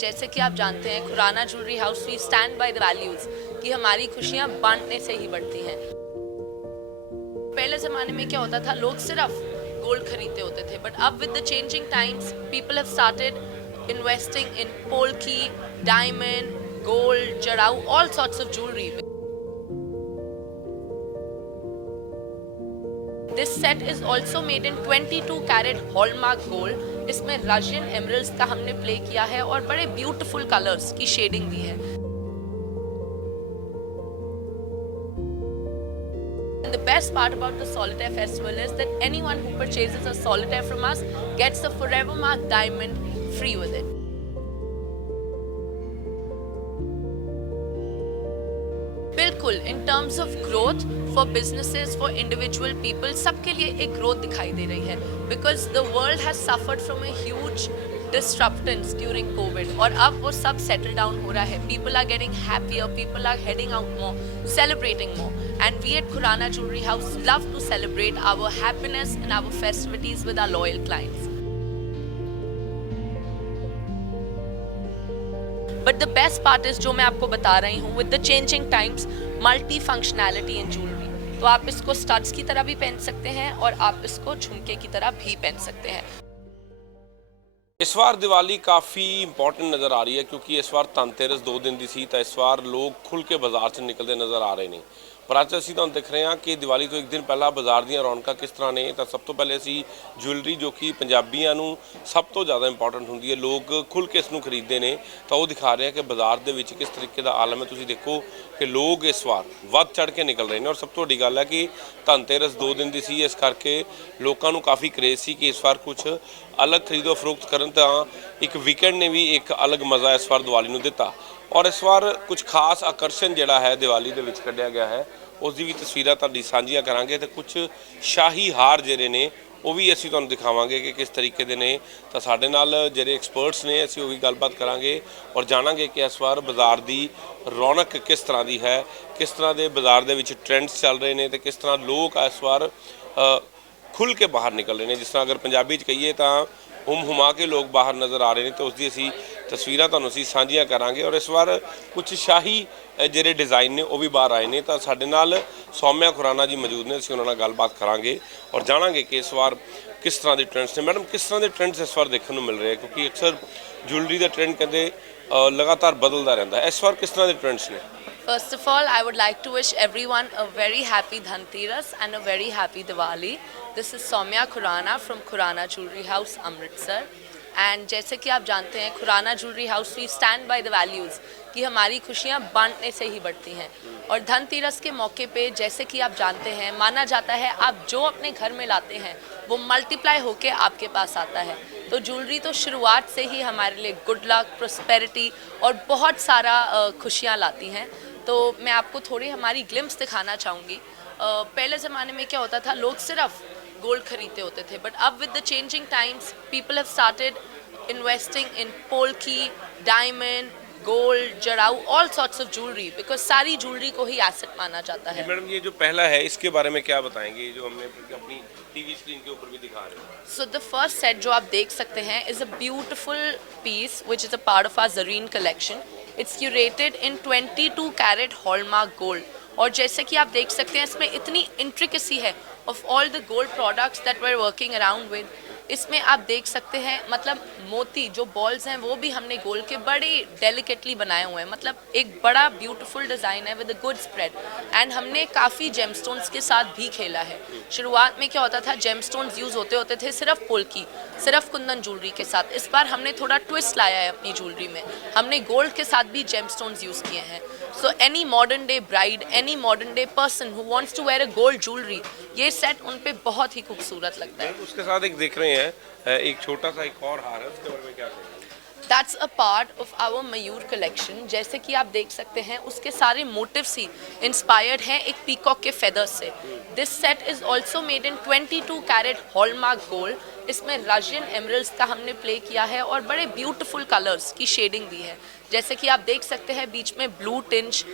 जैसे कि आप जानते हैं Khurana jewellery house we stand by the values कि हमारी खुशियां बांटने से ही बढ़ती हैं। पहले ज़माने में क्या होता था, लोग सिर्फ गोल्ड खरीदते होते थे, बट अब with the changing times people have started investing in polki, diamond, gold, jadau, all sorts of jewellery. This set is also made in 22 carat hallmark gold. इसमें रशियन एमरल्ड्स का हमने प्ले किया है और बड़े ब्यूटीफुल कलर्स की शेडिंग दी है। And the best part about the Solitaire Festival is that anyone who purchases a solitaire from us gets the Forever Mark diamond free with it. बिल्कुल, in terms of growth for businesses, for individual people, सबके लिए एक growth दिखाई दे रही है because the world has suffered from a huge disruptance during Covid और अब वो सब सेटल डाउन हो रहा है। People are getting happier, people are heading out more, celebrating more, and we at Khurana jewellery house love to celebrate our happiness and our festivities with our loyal clients. But the best part is जो मैं आपको बता रही हूँ, with the changing times multi functionality in jewellery. तो आप इसको studs की तरह भी पहन सकते हैं और आप इसको झुमके की तरह भी पहन सकते हैं। इस बार दिवाली काफ़ी इंपॉर्टेंट नज़र आ रही है क्योंकि इस बार धनतेरस 2 दिन की सी, तो इस बार लोग खुल के बाजार से निकलते नज़र आ रहे हैं। पर ਅੱਜ ਅਸੀਂ ਤੁਹਾਨੂੰ ਦਿਖ ਰਹੇ ਹਾਂ ਕਿ ਦੀਵਾਲੀ ਤੋਂ ਇੱਕ ਦਿਨ ਪਹਿਲਾਂ ਬਾਜ਼ਾਰ ਦੀਆਂ ਰੌਣਕਾਂ ਕਿਸ ਤਰ੍ਹਾਂ ਨੇ। ਤਾਂ ਸਭ ਤੋਂ ਪਹਿਲੇ ਅਸੀਂ ਜੁਐਲਰੀ ਜੋ ਕਿ ਪੰਜਾਬੀਆਂ ਨੂੰ ਸਭ ਤੋਂ ਜ਼ਿਆਦਾ ਇੰਪੋਰਟੈਂਟ ਹੁੰਦੀ ਹੈ, ਲੋਕ ਖੁੱਲ੍ਹ ਕੇ ਇਸ ਨੂੰ ਖਰੀਦਦੇ ਨੇ, ਤਾਂ ਉਹ ਦਿਖਾ ਰਹੇ ਆ ਕਿ ਬਾਜ਼ਾਰ ਦੇ ਵਿੱਚ ਕਿਸ ਤਰੀਕੇ ਦਾ ਆਲਮ ਹੈ। ਤੁਸੀਂ ਦੇਖੋ ਕਿ ਲੋਕ ਇਸ ਵਾਰ ਵੱਧ ਚੜ੍ਹ ਕੇ ਨਿਕਲ ਰਹੇ ਨੇ ਔਰ ਸਭ ਤੋਂ ਵੱਡੀ ਗੱਲ ਹੈ ਕਿ ਧਨਤੇਰਸ 2 दिन ਦੀ ਸੀ, ਇਸ ਕਰਕੇ ਲੋਕਾਂ ਨੂੰ ਕਾਫੀ ਕਰੇਜ਼ ਸੀ ਕਿ ਇਸ ਵਾਰ ਕੁਝ अलग खरीदो फरोख्त करन। तो एक वीकेंड ने भी एक अलग मज़ा इस बार दिवाली नूं दिता और इस बार कुछ खास आकर्षण जिहड़ा है दिवाली दे विच कढिया गया है, उसकी भी तस्वीरां तुहाडी साझीआं करांगे। तो कुछ शाही हार जिहड़े ने वो भी असीं तुहानूं दिखावांगे कि किस तरीके दे ने। तो साडे नाल जिहड़े एक्सपर्ट्स ने असीं वो भी गलबात करांगे और जाणांगे कि इस बार बाज़ार की रौनक किस तरह की है, किस तरह के बाज़ार दे विच ट्रेंड्स चल रहे हैं, तो किस तरह लोग इस बार खुल के बाहर निकल रहे हैं। जिस तरह अगर पंजाबी कहीए तो हुम हुमा के लोग बाहर नज़र आ रहे हैं, तो उसकी असी तस्वीर तुहानूं असीं साझीआं करांगे। और इस बार कुछ शाही जिहड़े डिज़ाइन ने वो भी बाहर आए हैं। तो साडे नाल सौम्या खुराना जी मौजूद ने, असीं उन्हां नाल गलबात करांगे और जाणांगे कि इस बार किस तरह के ट्रेंड्स ने। मैडम, किस तरह के ट्रेंड्स इस बार देखने को मिल रहे हैं क्योंकि अक्सर ज्वेलरी का ट्रेंड कहते लगातार बदलता रहता है, इस बार किस तरह के ट्रेंड्स ने? First of all, I would like to wish everyone a very happy Dhanteras and a very happy Diwali. This is Soumya Khurana from Khurana Jewelry House, Amritsar. And जैसे कि आप जानते हैं Khurana jewellery house we stand by the values कि हमारी खुशियाँ बांटने से ही बढ़ती हैं। और धनतेरस के मौके पे जैसे कि आप जानते हैं माना जाता है आप जो अपने घर में लाते हैं वो मल्टीप्लाई होके आपके पास आता है। तो ज्वेलरी तो शुरुआत से ही हमारे लिए गुड लक, प्रोस्पेरिटी और बहुत सारा खुशियाँ लाती हैं। तो मैं आपको थोड़ी हमारी ग्लिम्स दिखाना चाहूँगी। पहले ज़माने में क्या होता था, लोग सिर्फ गोल्ड खरीदते होते थे, बट अब with the changing times people have started investing in polki, diamond, gold, jadau, all sorts of jewellery because सारी ज्वेलरी को ही एसेट माना जाता है। मैडम, ये जो पहला है इसके बारे में क्या बताएंगे, जो हमने अपनी टीवी स्क्रीन के ऊपर भी दिखा रहे हैं? सो द फर्स्ट सेट जो आप देख सकते हैं is a beautiful piece which is a part of our Zareen collection. It's curated in 22 carat hallmark gold. और जैसे कि आप देख सकते हैं इसमें इतनी इंट्रिकेसी है of all the gold products that we are working around with. इसमें आप देख सकते हैं मतलब मोती जो बॉल्स हैं वो भी हमने गोल्ड के बड़े डेलिकेटली बनाए हुए हैं। मतलब एक बड़ा ब्यूटीफुल डिज़ाइन है with a good spread. And हमने काफ़ी जेमस्टोन्स के साथ भी खेला है। शुरुआत में क्या होता था, जेमस्टोन्स यूज़ होते होते थे सिर्फ पोल्की, सिर्फ कुंदन ज्वेलरी के साथ। इस बार हमने थोड़ा ट्विस्ट लाया है अपनी ज्वेलरी में, हमने गोल्ड के साथ भी जेमस्टोन्स यूज़ किए हैं। So any modern day bride, any modern day person who wants to wear a gold jewellery, ये सेट उन पे बहुत ही खूबसूरत लगता है। उसके साथ एक देख रहे हैं एक छोटा सा एक और हार है, उसके बारे में क्या कहेंगे? That's a part of our Mayur collection. जैसे कि आप देख सकते हैं उसके सारे मोटिव्स ही इंस्पायर्ड हैं एक पीकॉक के फेदर्स से। This set is also made in 22 carat hallmark gold. इसमें रशियन एमरल्ड्स का हमने प्ले किया है और बड़े ब्यूटीफुल कलर्स की शेडिंग दी है। जैसे कि आप देख सकते हैं बीच में ब्लू टिंच,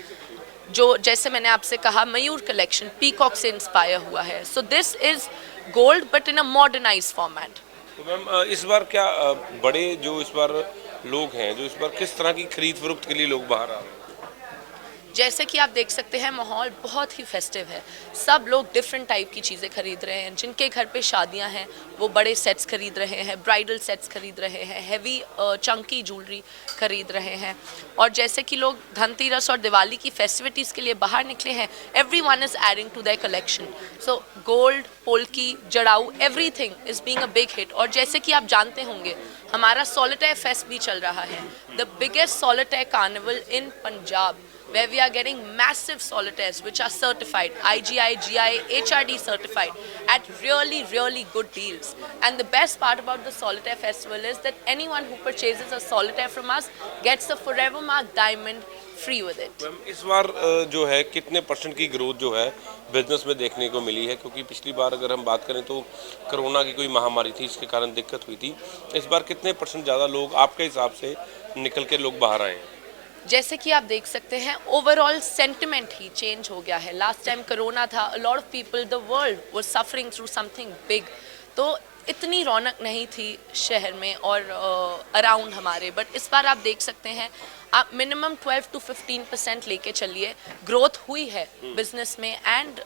जो जैसे मैंने आपसे कहा मयूर कलेक्शन पीकॉक से इंस्पायर हुआ है। So this is gold but in a modernise format. तो मैम इस बार क्या बड़े जो इस बार लोग हैं जो इस बार किस तरह की खरीद फरोख्त के लिए लोग बाहर आ रहे हैं? जैसे कि आप देख सकते हैं माहौल बहुत ही फेस्टिव है। सब लोग डिफरेंट टाइप की चीज़ें खरीद रहे हैं। जिनके घर पे शादियां हैं वो बड़े सेट्स खरीद रहे हैं, ब्राइडल सेट्स खरीद रहे हैं, हैवी चंकी ज्वेलरी खरीद रहे हैं। और जैसे कि लोग धनतेरस और दिवाली की फेस्टिविटीज़ के लिए बाहर निकले हैं, everyone is adding to their collection. So gold, polki, jadau, everything is being a big hit. और जैसे कि आप जानते होंगे हमारा सॉलिटेयर फेस्ट भी चल रहा है, the biggest solitaire carnival in Punjab, where we are getting massive solitaires which are certified, IGI, GI, HRD certified at really, really good deals. And the best part about the solitaire festival is that anyone who purchases a solitaire from us gets a Forever Mark diamond free with it. Ma'am इस बार जो है कितने percent की growth जो है business में देखने को मिली है, क्योंकि पिछली बार अगर हम बात करें तो कोरोना की कोई महामारी थी, इसके कारण दिक्कत हुई थी। इस बार कितने परसेंट ज़्यादा लोग आपके हिसाब से निकल के लोग बाहर आए हैं? जैसे कि आप देख सकते हैं ओवरऑल सेंटिमेंट ही चेंज हो गया है। लास्ट टाइम कोरोना था, अ lot of people, the world was suffering through something big, तो इतनी रौनक नहीं थी शहर में और अराउंड हमारे। बट इस बार आप देख सकते हैं, आप मिनिमम 12 to 15% लेके चलिए, ग्रोथ हुई है बिजनेस में एंड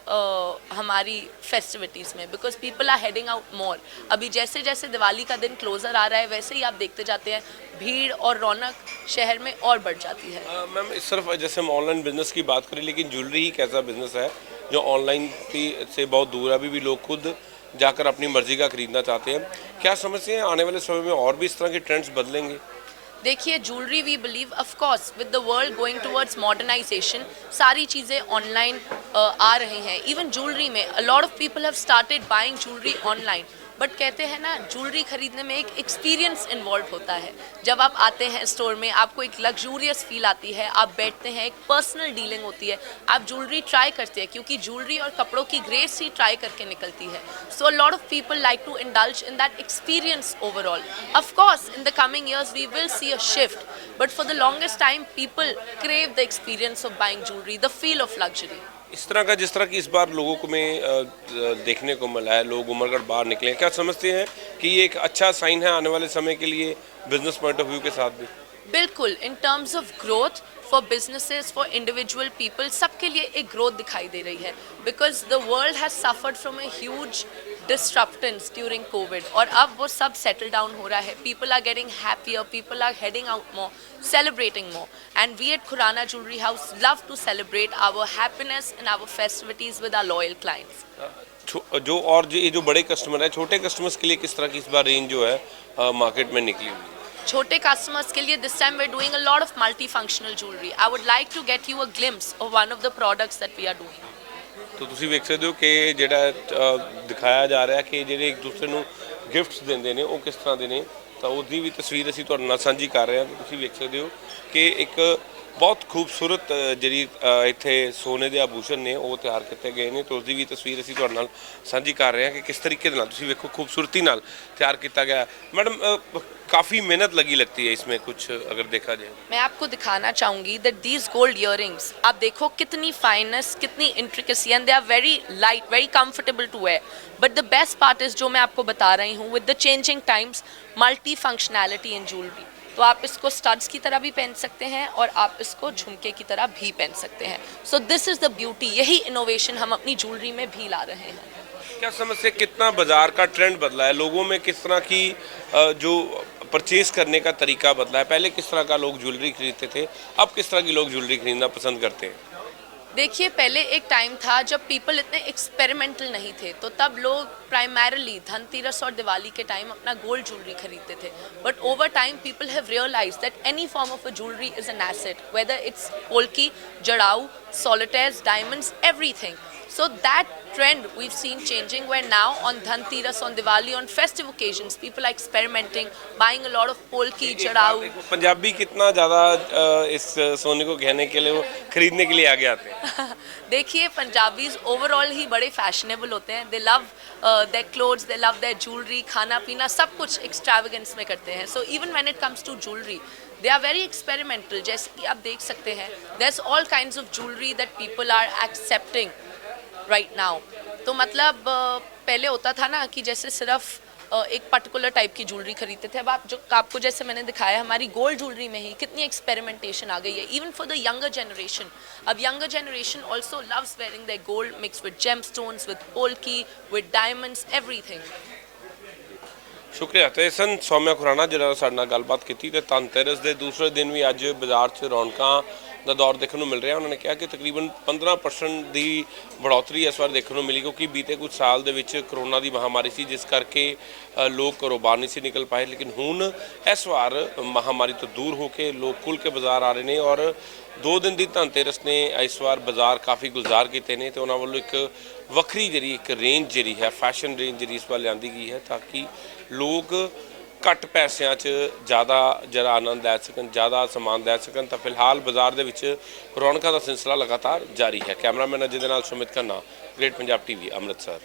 हमारी फेस्टिविटीज़ में, because people are heading out more. अभी जैसे जैसे दिवाली का दिन क्लोजर आ रहा है वैसे ही आप देखते जाते हैं भीड़ और रौनक शहर में और बढ़ जाती है। मैम इस तरफ जैसे हम ऑनलाइन बिजनेस की बात करें, लेकिन ज्वेलरी ही कैसा बिजनेस है जो ऑनलाइन से बहुत दूर है, अभी भी लोग खुद जाकर अपनी मर्जी का खरीदना चाहते हैं। क्या समझते हैं आने वाले समय में और भी इस तरह के ट्रेंड्स बदलेंगे? देखिए jewellery we believe of course with the world going towards modernisation, सारी चीज़ें ऑनलाइन आ रही हैं। इवन ज्वेलरी में a lot of people have started buying jewellery online. But कहते हैं ना, ज्वेलरी खरीदने में एक एक्सपीरियंस इन्वॉल्व होता है। जब आप आते हैं स्टोर में आपको एक लग्जूरियस फील आती है, आप बैठते हैं, एक पर्सनल डीलिंग होती है, आप ज्वेलरी ट्राई करते हैं, क्योंकि ज्वेलरी और कपड़ों की ग्रेस ही ट्राई करके निकलती है। So a lot of people like to indulge in that experience overall. Of course in the coming years we will see a shift, but for the longest time people crave the experience of buying jewellery, the feel of luxury. इस तरह का जिस तरह की इस बार लोगों को में देखने को मिला है, लोग उमड़ कर बाहर निकले हैं, क्या समझते हैं कि ये एक अच्छा साइन है आने वाले समय के लिए बिजनेस पॉइंट ऑफ व्यू के साथ भी? बिल्कुल, in terms of growth for businesses, for individual people, सबके लिए एक ग्रोथ दिखाई दे रही है, because the world has suffered from a huge disruptance during Covid, और अब वो सब सेटल डाउन हो रहा है। People are getting happier, people are heading out more, celebrating more, and we at Khurana Jewelry House love to celebrate our happiness and our festivities with our loyal clients. जो और ये जो बड़े customer हैं, छोटे कस्टमर्स के लिए किस तरह की इस बार रेंज जो है मार्केट में निकली हुई है? छोटे कस्टमर्स के लिए this time we are doing a lot of multi functional jewellery. I would like to get you a glimpse of one of the products that we are doing. तो ਤੁਸੀਂ ਵੇਖ ਸਕਦੇ ਹੋ ਕਿ ਜਿਹੜਾ ਦਿਖਾਇਆ ਜਾ ਰਿਹਾ ਕਿ ਜਿਹੜੇ ਇੱਕ ਦੂਸਰੇ ਨੂੰ ਗਿਫਟਸ ਦਿੰਦੇ ਨੇ ਉਹ ਕਿਸ ਤਰ੍ਹਾਂ ਦੇ ਨੇ, ਤਾਂ ਉਹਦੀ ਵੀ ਤਸਵੀਰ ਅਸੀਂ ਤੁਹਾਡੇ ਨਾਲ ਸਾਂਝੀ ਕਰ ਰਹੇ ਹਾਂ। ਤੁਸੀਂ ਵੇਖ ਸਕਦੇ ਹੋ ਕਿ ਇੱਕ ਬਹੁਤ ਖੂਬਸੂਰਤ ਜਿਹੜੀ ਇੱਥੇ ਸੋਨੇ ਦੇ ਆਭੂਸ਼ਣ ਨੇ ਉਹ ਤਿਆਰ ਕੀਤੇ ਗਏ ਨੇ, ਤੇ ਉਸ ਦੀ ਵੀ ਤਸਵੀਰ ਅਸੀਂ ਤੁਹਾਡੇ ਨਾਲ ਸਾਂਝੀ ਕਰ ਰਹੇ ਹਾਂ ਕਿ ਕਿਸ ਤਰੀਕੇ ਦੇ ਨਾਲ ਤੁਸੀਂ ਵੇਖੋ ਖੂਬਸੂਰਤੀ ਨਾਲ ਤਿਆਰ ਕੀਤਾ ਗਿਆ। मैडम काफ़ी मेहनत लगी लगती है इसमें, कुछ अगर देखा जाए। मैं आपको दिखाना चाहूँगी दैट दीज गोल्ड इयररिंग्स, आप देखो कितनी फाइनेस, कितनी intricacy, and they are very light, very comfortable to wear. But the best part is जो मैं आपको बता रही हूँ, with the changing times, multi functionality in jewellery. तो आप इसको स्टड्स की तरह भी पहन सकते हैं और आप इसको झुमके की तरह भी पहन सकते हैं। So this is the beauty, यही इनोवेशन हम अपनी ज्वेलरी में भी ला रहे हैं। क्या समझते कितना बाजार का ट्रेंड बदला है, लोगों में किस तरह की जो परचेज करने का तरीका बदला है? पहले किस तरह का लोग ज्वेलरी खरीदते थे, अब किस तरह की लोग ज्वेलरी खरीदना पसंद करते हैं? देखिए पहले एक टाइम था जब पीपल इतने एक्सपेरिमेंटल नहीं थे, तो तब लोग प्राइमरली धनतेरस और दिवाली के टाइम अपना गोल्ड ज्वेलरी खरीदते थे। But over time people have realise that any form of a jewellery is an asset, whether it's polki, jadau, solitaires, diamonds, everything. So that trend we've seen changing, where now on Dhanteras, on Diwali, on festive occasions, people are experimenting, buying a lot of polki, jadau. Punjabi कितना ज़्यादा इस सोने को गहने के लिए, वो खरीदने के लिए आगे आते हैं? देखिए पंजाबीज ओवरऑल ही बड़े फैशनेबल होते हैं। They love their clothes, they love their jewellery, खाना पीना सब कुछ एक्सट्रावेगेंस में करते हैं। So even when it comes to jewellery, they are very experimental. जैसे कि आप देख सकते हैं, there is all kinds of jewellery that people are accepting right now. तो मतलब पहले होता था ना कि जैसे सिर्फ एक पर्टिकुलर टाइप की ज्वेलरी खरीदते थे। अब आप जो आपको जैसे मैंने दिखाया हमारी गोल्ड ज्वेलरी में ही कितनी एक्सपेरिमेंटेशन आ गई है, even for the younger generation. अब younger generation also loves wearing the gold mix with gemstones, with polki, with diamonds, everything. ਸ਼ੁਕਰੀਆ। ਤੇ ਸਨ ਸੌਮਿਆ ਖੁਰਾਨਾ ਜਿਹਨਾਂ ਨਾਲ ਸਾਡੇ ਨਾਲ ਗੱਲਬਾਤ ਕੀਤੀ। ਤੇ ਧਨਤੇਰਸ ਦੇ ਦੂਸਰੇ ਦਿਨ ਵੀ ਅੱਜ ਬਾਜ਼ਾਰ 'ਚ ਰੌਣਕਾਂ ਦਾ ਦੌਰ ਦੇਖਣ ਨੂੰ ਮਿਲ ਰਿਹਾ। ਉਹਨਾਂ ਨੇ ਕਿਹਾ ਕਿ ਤਕਰੀਬਨ 15% ਦੀ बढ़ोतरी इस बार देखने को मिली, क्योंकि बीते कुछ साल ਦੇ ਵਿੱਚ ਕਰੋਨਾ ਦੀ ਮਹਾਮਾਰੀ ਸੀ ਜਿਸ ਕਰਕੇ ਲੋਕ ਘਰੋਂ ਬਾਹਰ ਨਹੀਂ ਸੀ ਨਿਕਲ ਪਾਏ। ਲੇਕਿਨ ਹੁਣ ਇਸ ਵਾਰ ਮਹਾਮਾਰੀ ਤੋਂ ਦੂਰ ਹੋ ਕੇ ਲੋਕ ਖੁੱਲ੍ਹ ਕੇ ਬਾਜ਼ਾਰ ਆ ਰਹੇ ਨੇ ਔਰ 2 ਦਿਨ ਦੀ ਧਨਤੇਰਸ ਨੇ ਇਸ ਵਾਰ ਬਾਜ਼ਾਰ ਕਾਫੀ ਗੁਲਜ਼ਾਰ ਕੀਤੇ ਨੇ ਤੇ ਉਹਨਾਂ ਵੱਲੋਂ ਇੱਕ ਵੱਖਰੀ ਜਿਹੜੀ ਇੱਕ ਰੇਂਜ ਜਿਹੜੀ ਹੈ ਫੈਸ਼ਨ ਰੇਂਜ ਜਿਹੜੀ ਇਸ ਵਾਰ ਲਿਆਂਦੀ ਗਈ ਹੈ ਤਾਂ ਕਿ ਲੋਕ ਘੱਟ ਪੈਸਿਆਂ 'ਚ ਜ਼ਿਆਦਾ ਜਿਹੜਾ ਆਨੰਦ ਲੈ ਸਕਣ, ਜ਼ਿਆਦਾ ਸਮਾਨ ਲੈ ਸਕਣ। ਤਾਂ ਫਿਲਹਾਲ ਬਾਜ਼ਾਰ ਦੇ ਵਿੱਚ ਰੌਣਕਾਂ ਦਾ ਸਿਲਸਿਲਾ ਲਗਾਤਾਰ ਜਾਰੀ ਹੈ। ਕੈਮਰਾਮੈਨ ਅਜੇ ਦੇ ਨਾਲ ਸੁਮਿਤ ਖੰਨਾ, ਗ੍ਰੇਟ ਪੰਜਾਬ TV, ਅੰਮ੍ਰਿਤਸਰ।